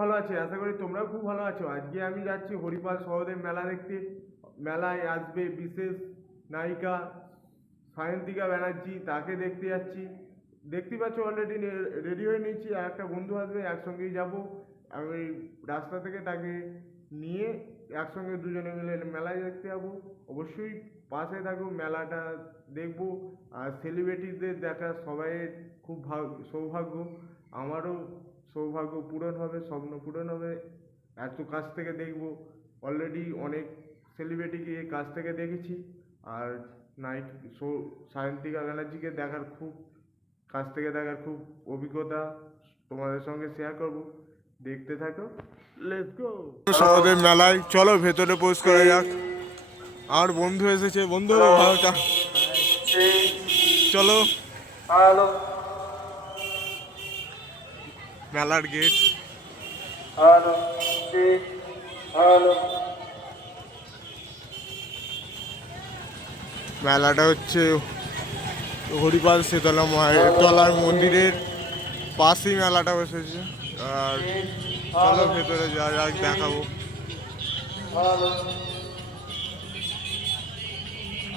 ভালো আছি, আশা করি তোমরাও খুব ভালো আছো। আজকে আমি যাচ্ছি হরিপাল সহদেব মেলা দেখতে। মেলায় আসবে বিশেষ নায়িকা সায়ন্তিকা ব্যানার্জি, তাকে দেখতে যাচ্ছি। দেখতে পাচ্ছ অলরেডি রেডি হয়ে নিয়েছি, আর একটা বন্ধু আসবে, একসঙ্গেই যাব। আমি রাস্তা থেকে তাকে নিয়ে একসঙ্গে দুজনে মিলে মেলায় দেখতে যাব। অবশ্যই পাশে থাকো, মেলাটা দেখব। আর সেলিব্রিটিদের দেখা সবাইয়ের খুব ভাগ, সৌভাগ্য। আমারও সৌভাগ্য পূরণ হবে, স্বপ্ন পূরণ হবে। এত কাছ থেকে দেখব। অলরেডি অনেক সেলিব্রিটিকে কাছ থেকে দেখেছি। আর নাইট শো সায়ন্তিকা ব্যানার্জিকে দেখার খুব, কাছ থেকে দেখার খুব অভিজ্ঞতা তোমাদের সঙ্গে শেয়ার করব। দেখতে থাকো লেটস গো সহদেব মেলায়, চলো ভেতরে পোস্ট করা যাক। আর বন্ধু এসেছে বন্ধু চলো। মেলার গেট। মেলাটা হচ্ছে হরিপাল শীতলা মায়ের তলার মন্দিরের পাশেই মেলাটা বসেছে। আর চলো ভেতরে যা যাক দেখাবো।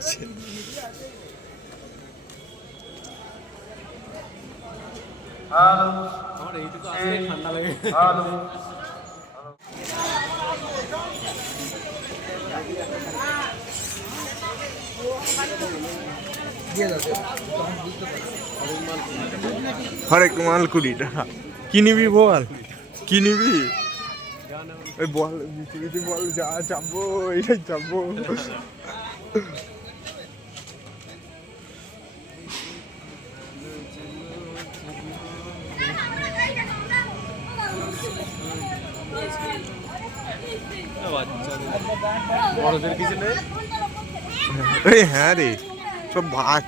লাগছে আমার এইটুকু আসলে ঠান্ডা লাগে। হরেক মাল কুড়ি টাকা কি নিবি বল? কি নিবি? ওই বল বল যা চাপবো এইটাই চাপবো। বড়দের কিছু নেই? এই হ্যাঁ রে সব ভাত।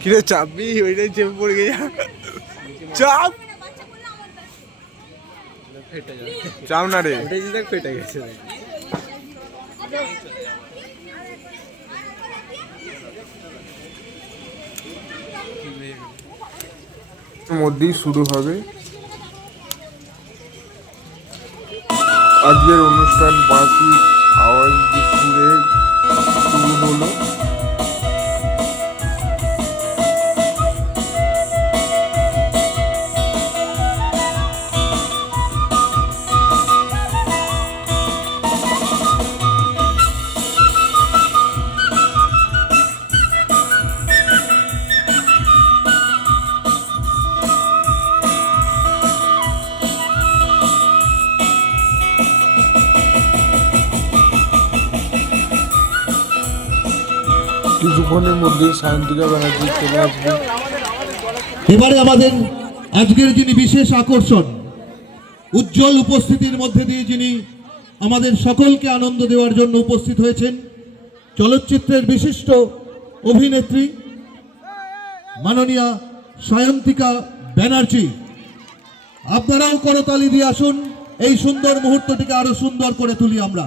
কিরে চাপবি? ওইটাই চেপে পড়ে গেছে। চাপ! চাপ না রে। ফেটে গেছে। মধ্যেই শুরু হবে। আজকের অনুষ্ঠান বাঁশি আওয়াজ শুরু হলো। কিছুক্ষণের মধ্যে সায়ন্তিকা ব্যানার্জি চলে আসবে। এবারে আমাদের আজকের যিনি বিশেষ আকর্ষণ, উজ্জ্বল উপস্থিতির মধ্যে দিয়ে যিনি আমাদের সকলকে আনন্দ দেওয়ার জন্য উপস্থিত হয়েছেন, চলচ্চিত্রের বিশিষ্ট অভিনেত্রী মাননীয়া সায়ন্তিকা ব্যানার্জি। আপনারাও করতালি দিয়ে আসুন, এই সুন্দর মুহূর্তটিকে আরও সুন্দর করে তুলি আমরা।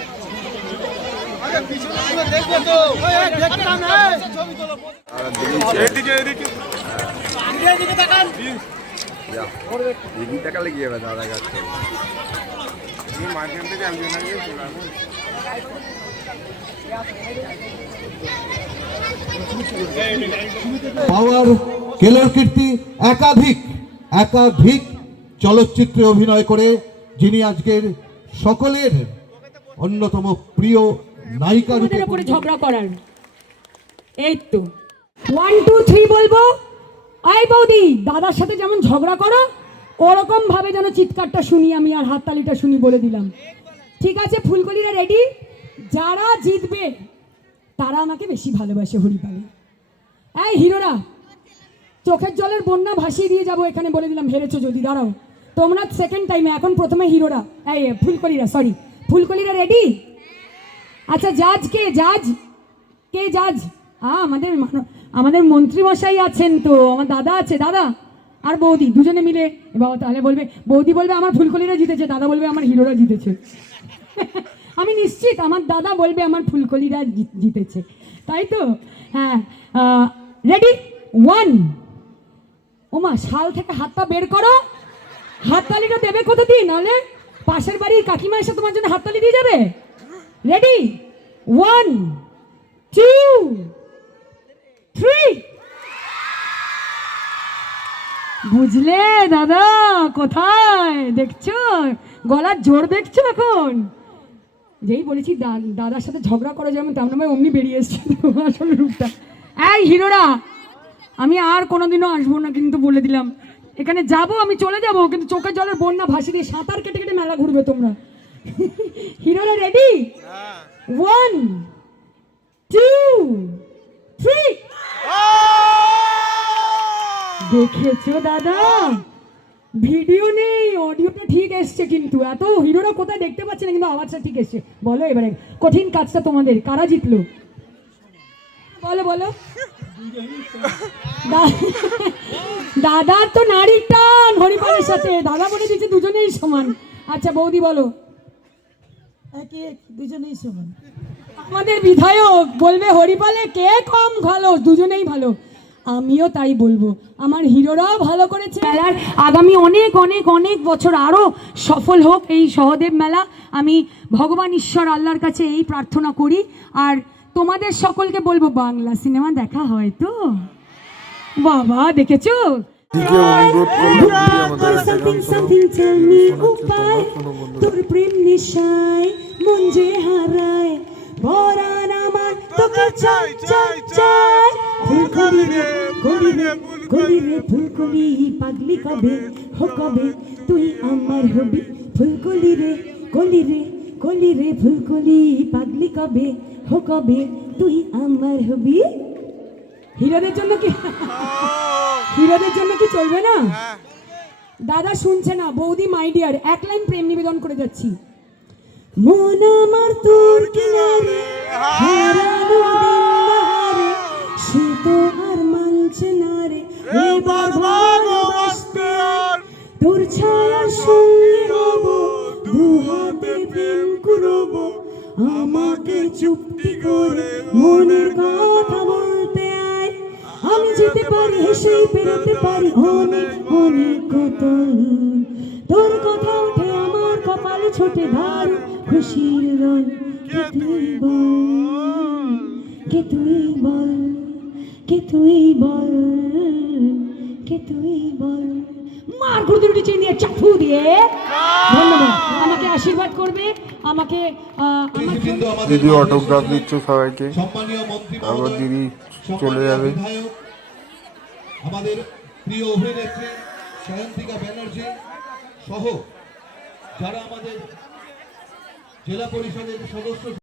টাকালে কি হবে দাদা কাছে মাঝখান থেকে একজন আগে চলে আসুন পাওয়ার কেলোর কীর্তি একাধিক একাধিক চলচ্চিত্রে অভিনয় করে, যিনি আজকের সকলের অন্যতম প্রিয় নায়িকা রূপে আমাদের উপরে ঝগড়া করার। এই তো। ওয়ান টু থ্রি বলব? আই বৌদি দাদার সাথে যেমন ঝগড়া করো ওরকম ভাবে যেন চিৎকারটা শুনি আমি আর হাততালিটা শুনি বলে দিলাম। ঠিক আছে ফুলকলিরা রেডি যারা জিতবে তারা আমাকে বেশি ভালোবাসে হরিপালে। এই হিরোরা চোখের জলের বন্যা ভাসিয়ে দিয়ে যাব এখানে বলে দিলাম হেরেছো যদি দাঁড়াও। তোমরা সেকেন্ড টাইমে এখন প্রথমে হিরোরা এই ফুলকলিরা সরি ফুলকলিরা রেডি আচ্ছা জাজ কে? জাজ কে জাজ হ্যাঁ আমাদের আমাদের মন্ত্রী মশাই আছেন তো, আমার দাদা আছে, দাদা। আর বৌদি, দুজনে মিলে। বাবা তাহলে বলবে, বৌদি বলবে আমার ফুলকলিরা জিতেছে, দাদা বলবে আমার হিরোরা জিতেছে। আমি নিশ্চিত, আমার দাদা বলবে আমার ফুলকলিরা জিতেছে। তাই তো? হ্যাঁ রেডি ওয়ান ওমা, শাল থেকে হাতটা বের করো। হাততালিটা দেবে কত দিন নাহলে পাশের বাড়ির কাকিমা এসে তোমার জন্য হাততালি দিয়ে যাবে? রেডি ওয়ান টু থ্রি বুঝলে, দাদা? কোথায়? দেখছ? গলার জোর দেখছ এখন? যেই বলেছি দাদার সাথে ঝগড়া করা যেমন তেমন আমার অমনি বেরিয়ে এসছে আসলে রূপটা। এই হিরোরা, আমি আর কোনোদিনও আসব না কিন্তু বলে দিলাম। এখানে যাব, আমি চলে যাব, কিন্তু চোখের জলের বন্যা ভাসি দিয়ে সাঁতার কেটে কেটে মেলা ঘুরবে তোমরা। হিরোরা রেডি ওয়ান টু থ্রি দেখেছ দাদা? ভিডিও নেই অডিওটা ঠিক এসছে কিন্তু। এত হিরোরা কোথায় দেখতে পাচ্ছে না কিন্তু আওয়াজটা ঠিক এসছে। বলো এবারে কঠিন কাজটা তোমাদের। কারা জিতলো? বলো বলো। দাদার তো নারীর টান হরিপালের সাথে। দাদা বলে দিচ্ছে দুজনেই সমান। আচ্ছা বৌদি বলো। একে দুজনেই সমান। আমাদের বিধায়ক বলবে, হরিপালে কে কম ভালো? দুজনেই ভালো। আমিও তাই বলব। আমার হিরোরাও ভালো করেছে মেলার। আগামী অনেক অনেক অনেক বছর আরও সফল হোক এই সহদেব মেলা। আমি ভগবান ঈশ্বর আল্লাহর কাছে এই প্রার্থনা করি। আর তোমাদের সকলকে বলব, বাংলা সিনেমা দেখা হয় তো? বাবা, দেখেছ? তোর প্রেম নিশায় মন যে হারায় আমার তোকে চাই চাই চাই ফুলকলি রে কলি রে কলি রে ফুলকলি পাগলি কবে হো কবে তুই আমার হবি। ফুলকলি রে কলি রে কলি রে ফুলকলি পাগলি কবে হো কবে তুই আমার হবি। হিরোদের জন্য কি? হিরোদের জন্য কি চলবে না? দাদা শুনছে না বৌদি মাই ডিয়ার এক লাইন প্রেম নিবেদন করে যাচ্ছি। মন আমার তোর কিনারে হারানো দিন বাহারে সে তো আর মানছে না রে। এবার ভালোবাসতে আর তোর ছায়ার সঙ্গে রব দু হাতে প্রেম করব। আমাকে চুপটি করে মনের কথা আমি যেতে পারি হেসেই পেরোতে পারি। অনেক অনেক কত তোর কথা উঠে আমার কপালে ছোটে ধার খুশির রং। কে তুই বল? কে তুই বল? কে তুই বল? কে তুই বল? মার গুরুদের দুটি চিনিয়ে চাকু দিয়ে। ধন্যবাদ। আমাকে আশীর্বাদ করবে। আমাকে আমার দিদি অটোগ্রাফ দিচ্ছে সবাইকে। মহোদয়, দিদি চলে যাবে। আমাদের প্রিয় অভিনেত্রী সায়ন্তিকা ব্যানার্জি সহ যারা আমাদের জেলা পরিষদের সদস্য